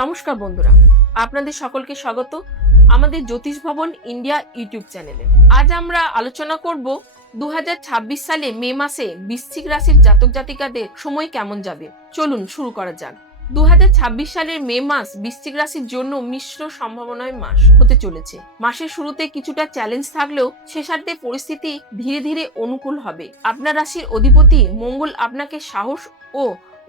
নমস্কার বন্ধুরা, আপনাদের সকলকে স্বাগত আমাদের জ্যোতিষ ভবন ইন্ডিয়া ইউটিউব চ্যানেলে। আজ আমরা আলোচনা করব 2026 সালে মে মাসে বৃশ্চিক রাশির জাতক জাতিকাদের সময় কেমন যাবে। চলুন শুরু করা যাক। 2026 সালের মে মাস বৃশ্চিক রাশির জন্য মিশ্র সম্ভাবনার মাস হতে চলেছে। মাসের শুরুতে কিছুটা চ্যালেঞ্জ থাকলেও শেষার্ধে পরিস্থিতি ধীরে ধীরে অনুকূল হবে। আপনার রাশির অধিপতি মঙ্গল আপনাকে সাহস ও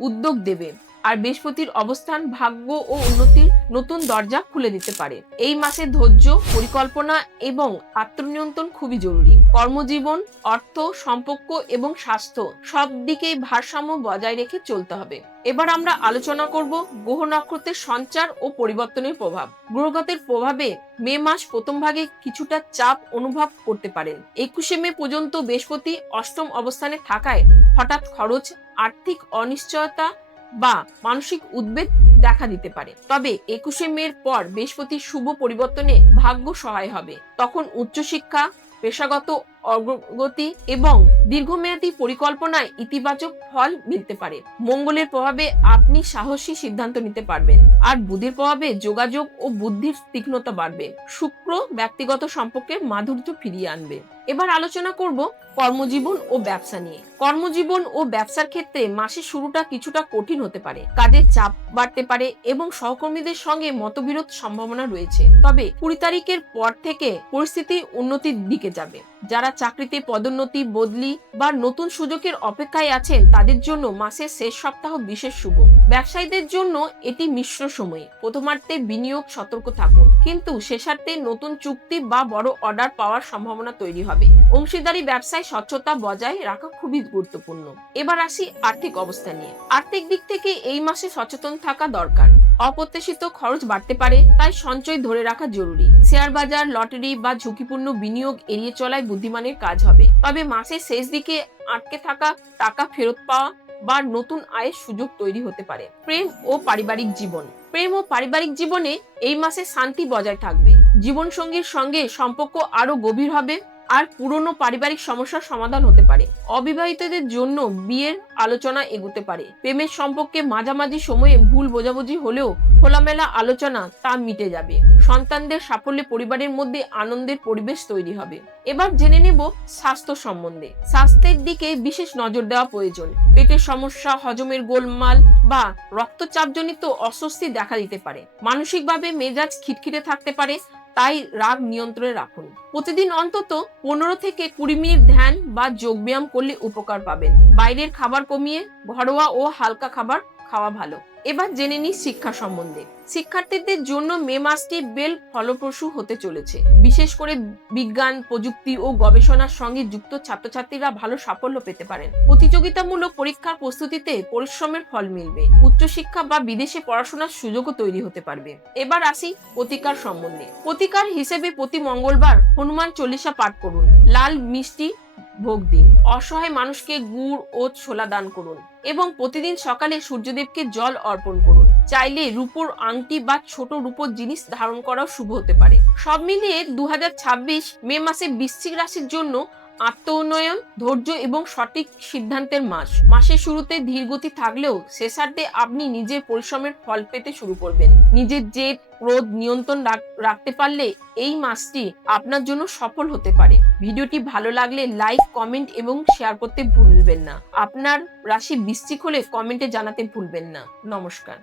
উদ্যোগ দেবে, আর বৃহস্পতির অবস্থান ভাগ্য ও উন্নতির নতুন দরজা খুলে দিতে পারে। এই মাসে ধৈর্য, পরিকল্পনা এবং আত্মনিয়ন্ত্রণ খুবই জরুরি। কর্মজীবন, অর্থ, সম্পর্ক এবং স্বাস্থ্য সব দিকেই ভারসাম্য বজায় রেখে চলতে হবে। এবার আমরা আলোচনা করব গ্রহ নক্ষত্রের সঞ্চার ও পরিবর্তনের প্রভাব। গ্রহগতের প্রভাবে মে মাস প্রথম ভাগে কিছুটা চাপ অনুভব করতে পারেন। 21শে মে পর্যন্ত বৃহস্পতি অষ্টম অবস্থানে থাকায় হঠাৎ খরচ, আর্থিক অনিশ্চয়তা বা মানসিক উদ্বেগ দেখা দিতে পারে। তবে 21শে মের পর বৃহস্পতির শুভ পরিবর্তনে ভাগ্য সহায় হবে। তখন উচ্চশিক্ষা, পেশাগত অগ্রগতি এবং দীর্ঘমেয়াদী পরিকল্পনায় ইতিবাচক ফল মিলতে পারে। মঙ্গলের প্রভাবে আপনি সাহসী সিদ্ধান্ত নিতে পারবেন, আর বুধের প্রভাবে যোগাযোগ ও বুদ্ধির তীক্ষ্ণতা বাড়বে। শুক্র ব্যক্তিগত সম্পর্কে মাধুর্য ফিরিয়ে আনবে। এবার আলোচনা করব কর্মজীবন ও ব্যবসা নিয়ে। কর্মজীবন ও ব্যবসার ক্ষেত্রে মাসের শুরুটা কিছুটা কঠিন হতে পারে। কাজের চাপ বাড়তে পারে এবং সহকর্মীদের সঙ্গে মতবিরোধ সম্ভাবনা রয়েছে। তবে 20 তারিখের পর থেকে পরিস্থিতি উন্নতির দিকে যাবে। যারা চাকরিতে পদোন্নতি, বদলি বা নতুন সুযোগের অপেক্ষায় আছেন তাদের জন্য মাসের শেষ সপ্তাহ বিশেষ শুভ। ব্যবসায়ীদের জন্য এটি মিশ্র সময়। প্রথমার্ধে বিনিয়োগ সতর্ক থাকুন, কিন্তু শেষার্ধে নতুন চুক্তি বা বড় অর্ডার পাওয়ার সম্ভাবনা তৈরি হবে। অংশীদারি ব্যবসায় স্বচ্ছতা বজায় রাখা খুবই গুরুত্বপূর্ণ। এবার আসি আর্থিক অবস্থা নিয়ে। আর্থিক দিক থেকে এই মাসে সচেতন থাকা দরকার। অপ্রত্যাশিত খরচ বাড়তে পারে, তাই সঞ্চয় ধরে রাখা জরুরি। শেয়ার বাজার, লটারি বা ঝুঁকিপূর্ণ বিনিয়োগ এড়িয়ে চলাই বুদ্ধিমানের কাজ হবে। তবে মাসের শেষ দিকে আটকে থাকা টাকা ফেরত পাওয়া বা নতুন আয়ের সুযোগ তৈরি হতে পারে। প্রেম ও পারিবারিক জীবন। প্রেম ও পারিবারিক জীবনে এই মাসে শান্তি বজায় থাকবে। জীবনসঙ্গীর সঙ্গে সম্পর্ক আরো গভীর হবে, আর পুরনো পারিবারিক সমস্যার সমাধান হতে পারে। অবিবাহিতদের জন্য বিয়ের আলোচনা এগোতে পারে। প্রেমের সম্পর্কে মাঝামাঝি সময়ে ভুল বোঝাবুঝি হলেও খোলামেলা আলোচনা তা মিটে যাবে। সন্তানদের সাফল্যে পরিবারের মধ্যে আনন্দের পরিবেশ তৈরি হবে। এবার জেনে নেব স্বাস্থ্য সম্বন্ধে। স্বাস্থ্যের দিকে বিশেষ নজর দেওয়া প্রয়োজন। পেটের সমস্যা, হজমের গোলমাল বা রক্তচাপজনিত অস্বস্তি দেখা দিতে পারে। মানসিকভাবে মেজাজ খিটখিটে থাকতে পারে, তাই রাগ নিয়ন্ত্রণে রাখুন। প্রতিদিন অন্তত 15 থেকে 20 মিনিট ধ্যান বা যোগব্যায়াম করলে উপকার পাবেন। বাইরের খাবার কমিয়ে ঘরোয়া ও হালকা খাবার খাওয়া ভালো। এবার জেনে নিই শিক্ষা সম্বন্ধে। শিক্ষার্থীদের জন্য মে মাসটি বেশ ফলপ্রসূ হতে চলেছে। বিশেষ করে বিজ্ঞান, প্রযুক্তি ও গবেষণার সঙ্গে যুক্ত ছাত্রছাত্রীরা ভালো সাফল্য পেতে পারেন। প্রতিযোগিতামূলক পরীক্ষার প্রস্তুতিতে পরিশ্রমের ফল মিলবে। উচ্চশিক্ষা বা বিদেশে পড়াশোনার সুযোগও তৈরি হতে পারবে। এবার আসি প্রতিকার সম্বন্ধে। প্রতিকার হিসেবে প্রতি মঙ্গলবার হনুমান চল্লিশা পাঠ করুন, লাল মিষ্টি ভোগ দিন, অসহায় মানুষকে গুড় ও ছোলা দান করুন এবং প্রতিদিন সকালে সূর্যদেবকে জল অর্পণ করুন। চাইলে রূপোর আংটি বা ছোট রূপোর জিনিস ধারণ করাও শুভ হতে পারে। সব মিলিয়ে 2026 মে মাসে বৃশ্চিক রাশির জন্য আত্ম উন্নয়ন, ধৈর্য এবং সঠিক সিদ্ধান্তের মাস। মাসের শুরুতে ধীরগতি থাকলেও শেষার্ধে আপনি নিজের পরিশ্রমের ফল পেতে শুরু করবেন। নিজের জেদ, ক্রোধ নিয়ন্ত্রণ রাখতে পারলে এই মাসটি আপনার জন্য সফল হতে পারে। ভিডিওটি ভালো লাগলে লাইক, কমেন্ট এবং শেয়ার করতে ভুলবেন না। আপনার রাশি বৃশ্চিক হলে কমেন্টে জানাতে ভুলবেন না। নমস্কার।